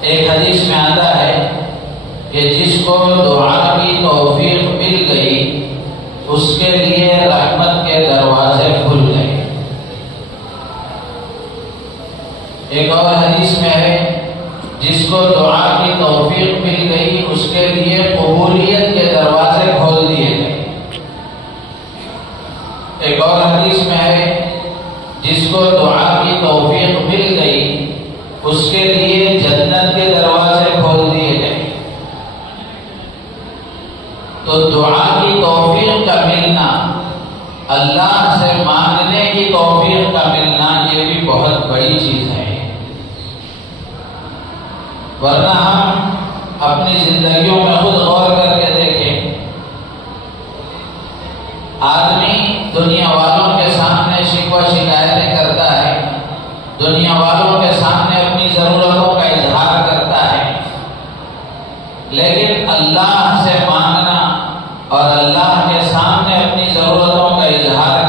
ایک حدیث میں آتا ہے کہ جس کو دعا کی توفیق مل گئی اس کے لیے رحمت کے دروازے کھل گئے۔ ایک اور حدیث میں ہے جس کو دعا کی توفیق مل گئی اس کے لیے قبولیت کے دروازے کھول دیے گئے۔ ایک اور حدیث میں ہے جس کو دعا کی توفیق مل گئی اس کے لیے جنت کے دروازے کھول دیے گئے۔ تو دعا کی توفیق کا ملنا، اللہ سے مانگنے کی توفیق کا ملنا، یہ بھی بہت بڑی چیز ہے۔ ورنہ ہم اپنی زندگیوں میں خود غور کر کے دیکھیں، آدمی دنیا والوں کے سامنے شکوہ شکایتیں کرتا ہے، دنیا والوں کے سامنے اپنی ضرورتوں کا اظہار کرتا ہے، لیکن اللہ سے مانگنا اور اللہ کے سامنے اپنی ضرورتوں کا اظہار